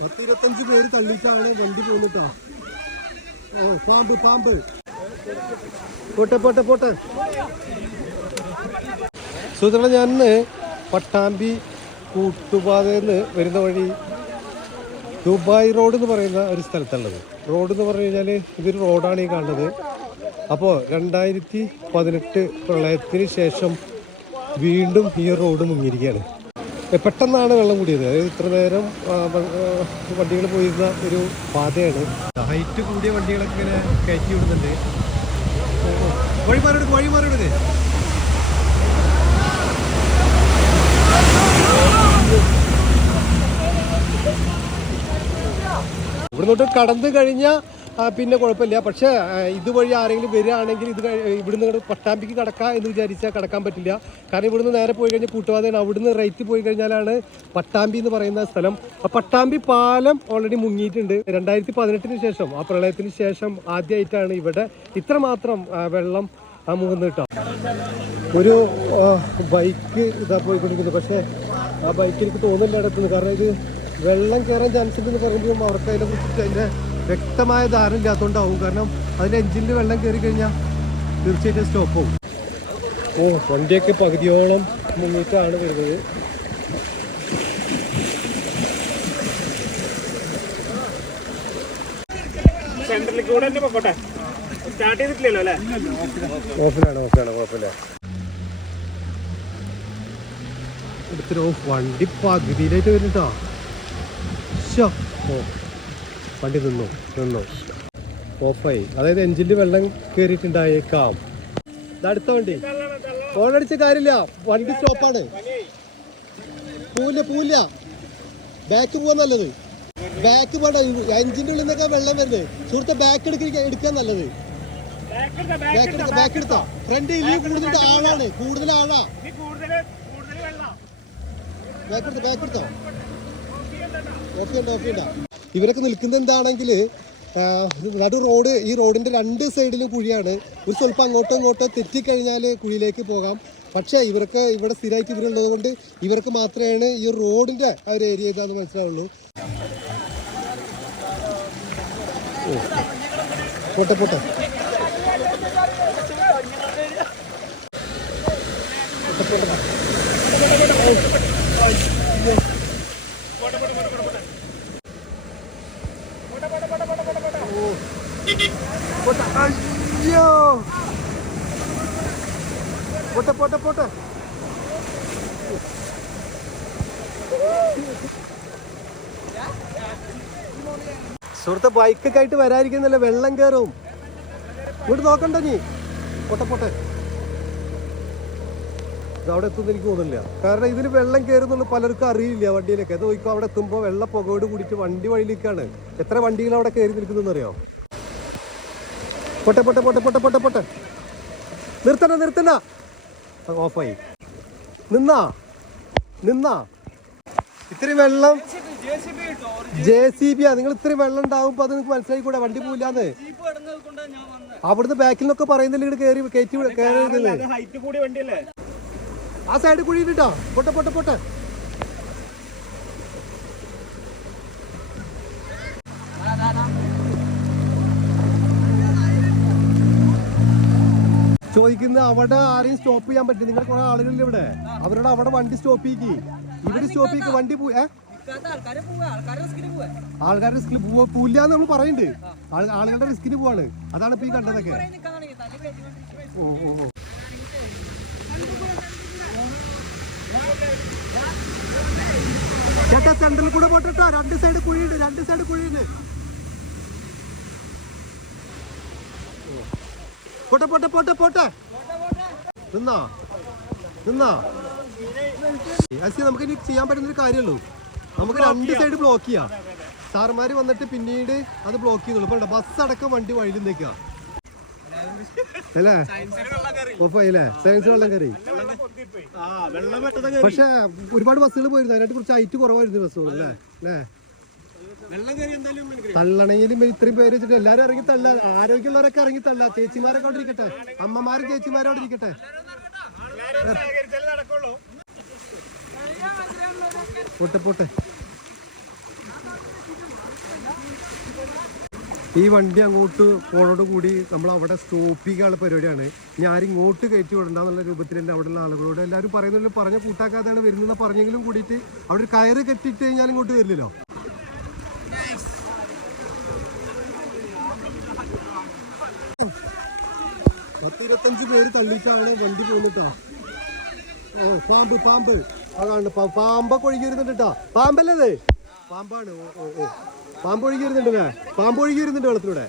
10-25 പേര് തള്ളിയിട്ടാണ് വണ്ടി പോകുന്നിട്ടോ. ഓ പാമ്പ് പാമ്പ്. പോട്ടെ പോട്ടെ പോട്ടെ. സുഹൃത്തുക്കളെ, ഞാൻ പട്ടാമ്പി കൂട്ടുപാതയിൽ നിന്ന് വരുന്ന വഴി ദുബായ് റോഡ് എന്ന് പറയുന്ന ഒരു സ്ഥലത്തുള്ളത്. റോഡ് എന്ന് പറഞ്ഞു കഴിഞ്ഞാൽ ഇതൊരു റോഡാണ് ഈ കാണുന്നത്. അപ്പോൾ 2018 പ്രളയത്തിന് ശേഷം വീണ്ടും ഈ റോഡ് മുങ്ങിയിരിക്കുകയാണ്. പെട്ടെന്നാണ് വെള്ളം കൂടിയത്. അതായത് ഇത്ര നേരം വണ്ടികൾ പോയിരുന്ന ഒരു പാതയാണ്. ഹൈറ്റ് കൂടിയ വണ്ടികളൊക്കെ ഇങ്ങനെ കയറ്റി വിടുന്നുണ്ട്. വഴിമാറിവിടുക വഴിമാറിവിടുക. ഇവിടുന്നോട്ട് കടന്നു കഴിഞ്ഞാൽ പിന്നെ കുഴപ്പമില്ല. പക്ഷേ ഇതുവഴി ആരെങ്കിലും വരികയാണെങ്കിൽ ഇവിടുന്ന് പട്ടാമ്പിക്ക് കടക്കാം എന്ന് വിചാരിച്ചാൽ കടക്കാൻ പറ്റില്ല. കാരണം ഇവിടുന്ന് നേരെ പോയി കഴിഞ്ഞാൽ കൂട്ടുപാതയാണ്. അവിടുന്ന് റൈറ്റ് പോയി കഴിഞ്ഞാലാണ് പട്ടാമ്പി എന്ന് പറയുന്ന സ്ഥലം. പട്ടാമ്പി പാലം ഓൾറെഡി മുങ്ങിയിട്ടുണ്ട്. 2018 ശേഷം, ആ പ്രളയത്തിന് ശേഷം ആദ്യമായിട്ടാണ് ഇവിടെ ഇത്രമാത്രം വെള്ളം മുങ്ങുന്നത് കേട്ടോ. ഒരു ബൈക്ക് ഇതാ പോയിക്കൊണ്ടിരിക്കുന്നത്. പക്ഷേ ആ ബൈക്ക് എനിക്ക് തോന്നില്ല അടുത്തുനിന്ന്. കാരണം ഇത് വെള്ളം കയറാൻ ചാൻസ് ഉണ്ടെന്ന് പറയുമ്പോൾ അവർക്ക് അതിനെ കുറിച്ചിട്ട് അതിൻ്റെ വ്യക്തമായ ധാരണ ഇല്ലാത്തതുകൊണ്ടാവും. കാരണം അതിൻ്റെ എഞ്ചിനിൽ വെള്ളം കയറി കഴിഞ്ഞാൽ തീർച്ചയായിട്ടും സ്റ്റോപ്പ് ആവും. ഓ, വണ്ടിയൊക്കെ പകുതിയോളം മുങ്ങിയിട്ടാണ് വരുന്നത്. ഓഫിലാണ് കുഴപ്പമില്ല. എടുത്തിട്ടോ, വണ്ടി പകുതിയിലായിട്ട് വരുന്നുട്ടോ. ഓ, വണ്ടി നിന്നു ഓഫായി. അതായത് എഞ്ചിനിൽ വെള്ളം കയറിയിട്ടുണ്ടായേക്കാം. അടുത്ത വണ്ടി ഓണടിച്ച കാര്യമില്ല, വണ്ടി സ്റ്റോപ്പാണ്. പൂല്ല ബാക്ക് പോവാൻ നല്ലത്. ബാക്ക് പോകണ്ട, എഞ്ചിൻ്റെ ഉള്ളിൽ നിന്നൊക്കെ വെള്ളം വരുന്നത്. സുഹൃത്തെ, ബാക്ക് എടുക്കാൻ നല്ലത്. ബാക്ക് എടുത്താ ഫ്രണ്ട് കൂടുതൽ ആഴാണ്, കൂടുതൽ ആഴാ. ബാക്ക് എടുത്താ ഓക്കെയുണ്ട. ഇവരൊക്കെ നിൽക്കുന്നത് എന്താണെങ്കിൽ റോഡ്, ഈ റോഡിൻ്റെ 2 സൈഡിലും കുഴിയാണ്. ഒരു സ്വല്പം അങ്ങോട്ടോ ഇങ്ങോട്ടോ തെറ്റിക്കഴിഞ്ഞാൽ കുഴിയിലേക്ക് പോകാം. പക്ഷേ ഇവർക്ക് ഇവിടെ സ്ഥിരമായിട്ട് ഇവരുള്ളത് കൊണ്ട് ഇവർക്ക് മാത്രമേ ഈ റോഡിൻ്റെ ആ ഒരു ഏരിയ ഇതാന്ന് മനസ്സിലാവുള്ളൂ. പോട്ടെ പോട്ടെ. അയ്യോ, പോട്ടെ പോട്ടെ പോട്ടെ. സുഹൃത്തെ, ബൈക്കൊക്കെ ആയിട്ട് വരാതിരിക്കുന്നില്ല, വെള്ളം കയറും. ഇങ്ങോട്ട് നോക്കണ്ട നീ. പോട്ടെ പോട്ടെ. അവിടെ എത്തുമെന്ന് എനിക്ക് തോന്നുന്നില്ല. കാരണം ഇതിൽ വെള്ളം കയറുന്നുള്ള പലർക്കും അറിയില്ല. വണ്ടിയിലൊക്കെ അത് നോക്കിക്കോ, അവിടെ എത്തുമ്പോൾ വെള്ള പുകയോട് കൂടിയിട്ട് വണ്ടി വഴിയിലേക്കാണ്. എത്ര വണ്ടികൾ അവിടെ കയറി നിൽക്കുന്നതെന്ന് അറിയോ? പോട്ടെ പോട്ടെ പോട്ടെ പോട്ടെ പോട്ടെ പോട്ടെ. നിർത്തണ്ട. ഓഫായി. നിന്നാ ഇത്രയും വെള്ളം JCB. നിങ്ങൾ ഇത്രയും വെള്ളം ഉണ്ടാവുമ്പോ അത് നിങ്ങൾക്ക് മനസ്സിലായി കൂടെ വണ്ടി പോയില്ലാന്ന്. അവിടുന്ന് ബാക്കിൽ നിന്നൊക്കെ പറയുന്നില്ല ഇവിടെ കയറ്റി കയറിയില്ലേ. ആ സൈഡ് കുഴിയിട്ടാ. പോട്ടെ പോട്ടെ പോട്ടെ. ചോദിക്കുന്ന അവിടെ ആരെയും സ്റ്റോപ്പ് ചെയ്യാൻ പറ്റും? നിങ്ങൾ കുറെ ആളുകളിൽ ഇവിടെ, അവരോട് അവിടെ വണ്ടി സ്റ്റോപ്പ് ചെയ്യിക്ക്. ഇവിടെ സ്റ്റോപ്പ് ചെയ്യിക്ക്. വണ്ടി ആൾക്കാരുടെ റിസ്കിൽ പോവില്ലാന്ന് നമ്മൾ പറയുന്നുണ്ട്. ആളുകളുടെ റിസ്കിന് പോവാണ്. അതാണ് ഇപ്പൊ ഈ കണ്ടതൊക്കെ. ഓ ചേട്ടാ, സെന്ററിൽ കൂടെ പോട്ടെട്ടോ. 2 സൈഡ് കുഴിയുണ്ട്. പോട്ടെ. നിന്നാ നമുക്ക് ഇനി ചെയ്യാൻ പറ്റുന്നൊരു കാര്യമുള്ളൂ. നമുക്ക് 2 സൈഡ് ബ്ലോക്ക് ചെയ്യാം. സാറുമാര് വന്നിട്ട് പിന്നീട് അത് ബ്ലോക്ക് ചെയ്യുന്നുള്ളൂ. ഇപ്പൊ ബസ് അടക്കം വണ്ടി വഴിയിൽ നിൽക്കുക അല്ലേ? ഉറപ്പായില്ലേ? സയൻസ് വെള്ളം കയറി. പക്ഷെ ഒരുപാട് ബസ്സുകൾ പോയിരുന്നു. അതിനായിട്ട് കുറച്ച് ഹൈറ്റ് കുറവായിരുന്നു ബസ്സുകൾ അല്ലേ? തള്ളണയിലും ഇത്രയും പേര് വെച്ചിട്ട് എല്ലാരും ഇറങ്ങി തള്ള. ആരോഗ്യമുള്ളവരൊക്കെ ഇറങ്ങി തള്ള. ചേച്ചിമാരൊക്കെ അവിടെ ഇരിക്കട്ടെ, അമ്മമാരും ചേച്ചിമാരും അവിടെ ഇരിക്കട്ടെ. പോട്ടെ ഈ വണ്ടി അങ്ങോട്ട് പോണോട് കൂടി നമ്മൾ അവിടെ സ്റ്റോപ്പ് ചെയ്യാനുള്ള പരിപാടിയാണ്. ഇനി ആരും ഇങ്ങോട്ട് കയറ്റി വിടണ്ടെന്നുള്ള രൂപത്തിൽ തന്നെ അവിടെയുള്ള ആളുകളോട് എല്ലാവരും പറയുന്നതിൽ പറഞ്ഞ കൂട്ടാക്കാതെയാണ് വരുന്നത് പറഞ്ഞെങ്കിലും കൂടിയിട്ട് അവിടെ ഒരു കയറ് കെട്ടിയിട്ട് കഴിഞ്ഞാൽ ഇങ്ങോട്ട് വരില്ലല്ലോ. 10-25 പേര് തള്ളിയിട്ടാണ് വണ്ടി പോകുന്നത്. ഓ പാമ്പ് പാമ്പ് അതാണ് പാമ്പൊക്കെ ഒഴുകി വരുന്നുണ്ട് കേട്ടോ. പാമ്പല്ലേ പാമ്പാണ്. ഓ ഓ പാമ്പ് ഒഴുകി വരുന്നുണ്ടല്ലേ? പാമ്പ് ഒഴുകി വരുന്നുണ്ട് വെള്ളത്തിലൂടെ.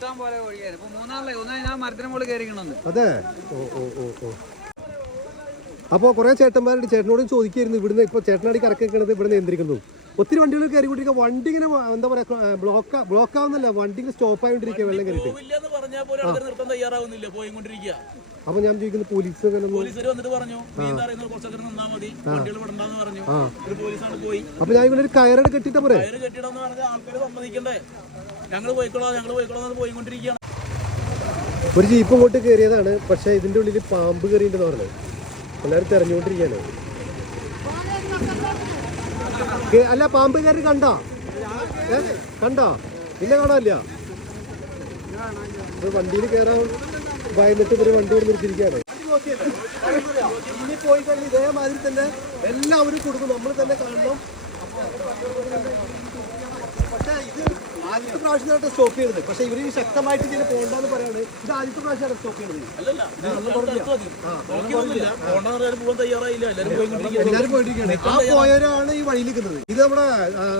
അതെ. ഓ ഓ ഓ ഓ അപ്പോൾ കുറേ ചേട്ടന്മാരുണ്ട്. ചേട്ടനോടും ചോദിക്കായിരുന്നു ഇവിടുന്ന് ഇപ്പോൾ ചേട്ടനാടി കറക്കുന്നത് ഇവിടെ നിയന്ത്രിക്കുന്നു. ഒത്തിരി വണ്ടികൾ കയറിക്കൊണ്ടിരിക്കുക. വണ്ടി ഇങ്ങനെ എന്താ പറയുക ബ്ലോക്ക് ആവുന്നില്ല. വണ്ടി ഇങ്ങനെ സ്റ്റോപ്പ് ആയിക്കൊണ്ടിരിക്കുക വെള്ളം കയറിയിട്ട്. അപ്പൊ ഞാൻ ചോദിക്കുന്നു പോലീസ് അപ്പൊ ഞാൻ ഇങ്ങനെ ഒരു കയറട് കെട്ടിട്ടാ പോരെ. ഒരു ജീപ്പ് ഇങ്ങോട്ട് കയറിയതാണ്. പക്ഷെ ഇതിന്റെ ഉള്ളിൽ പാമ്പ് കയറിയിട്ടുണ്ടെന്ന് പറഞ്ഞത് എല്ലാവരും തെരഞ്ഞുകൊണ്ടിരിക്കുകയാണ്. അല്ല പാമ്പ് കയറി കണ്ടോ? കണ്ടോ? ഇല്ല കാണാനില്ല. വണ്ടിയിൽ കയറാൻ ഭയന്നിട്ട് ഇവര് വണ്ടി കൊണ്ട് നിർത്തിയിരിക്കുകയാണ്. ഇനി പോയി കഴിഞ്ഞ് ഇതേമാതിരി തന്നെ എല്ലാവരും കൊടുക്കും. നമ്മൾ തന്നെ കാണണം. പക്ഷേ ഇത് ആദ്യത്തെ പ്രാവശ്യമായിട്ട് സ്റ്റോപ്പ് ചെയ്തത്. പക്ഷെ ഇവര് ശക്തമായിട്ട് ഇതിന് പോകണ്ടെന്ന് പറയാണ്. ഇത് ആദ്യത്തെ പ്രാവശ്യമാണ് സ്റ്റോപ്പ് ചെയ്തത്. എല്ലാവരും പോയിരിക്കുകയാണ്. ആ പോയവരാണ് ഈ വഴിയിൽ നിൽക്കുന്നത്. ഇത് നമ്മുടെ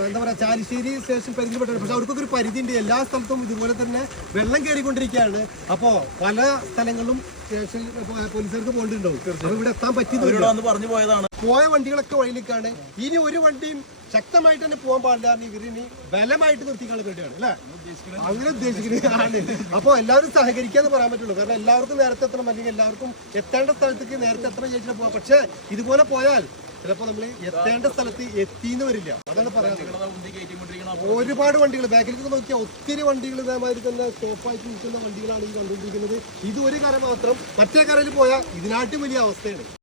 എന്താ പറയാ ചാലിശ്ശേരി സ്റ്റേഷൻ പരിധിയിൽപ്പെട്ടാണ്. പക്ഷെ അവർക്കൊക്കെ ഒരു പരിധി ഉണ്ട്. എല്ലാ സ്ഥലത്തും ഇതുപോലെ തന്നെ വെള്ളം കയറിക്കൊണ്ടിരിക്കുകയാണ്. അപ്പോൾ പല സ്ഥലങ്ങളിലും സ്റ്റേഷൻ പോലീസുകാർക്ക് പോകേണ്ടിണ്ടാവും. അപ്പൊ ഇവിടെ എത്താൻ പറ്റിയതാണ് പറഞ്ഞു പോയതാണ്. പോയ വണ്ടികളൊക്കെ വഴിയിലേക്കാണ്. ഇനി ഒരു വണ്ടിയും ശക്തമായിട്ട് തന്നെ പോകാൻ പാടില്ല. ഇവരിനി ബലമായിട്ട് നിർത്തിക്കാനുള്ള പരിപാടിയാണ് അല്ലേ? അങ്ങനെ ഉദ്ദേശിക്കുന്നത്. അപ്പോൾ എല്ലാവരും സഹകരിക്കാന്ന് പറയാൻ പറ്റുള്ളൂ. കാരണം എല്ലാവർക്കും നേരത്തെ എത്തണം, അല്ലെങ്കിൽ എല്ലാവർക്കും എത്തേണ്ട സ്ഥലത്തേക്ക് നേരത്തെ എത്തണം ചോദിച്ചാൽ പോവാം. പക്ഷെ ഇതുപോലെ പോയാൽ ചിലപ്പോൾ നമ്മൾ എത്തേണ്ട സ്ഥലത്ത് എത്തിന്ന് വരില്ല. അതാണ് പറയാനുള്ളത്. ഒരുപാട് വണ്ടികൾ ബാക്കിലേക്ക് നോക്കിയാൽ ഒത്തിരി വണ്ടികൾ ഇതേമാതിരി തന്നെ സ്റ്റോപ്പായിട്ട് നിൽക്കുന്ന വണ്ടികളാണ് ഈ കണ്ടുകൊണ്ടിരിക്കുന്നത്. ഇത് ഒരു കര മാത്രം. മറ്റേ കരയിൽ പോയാൽ ഇതിനായിട്ടും വലിയ അവസ്ഥയാണ്.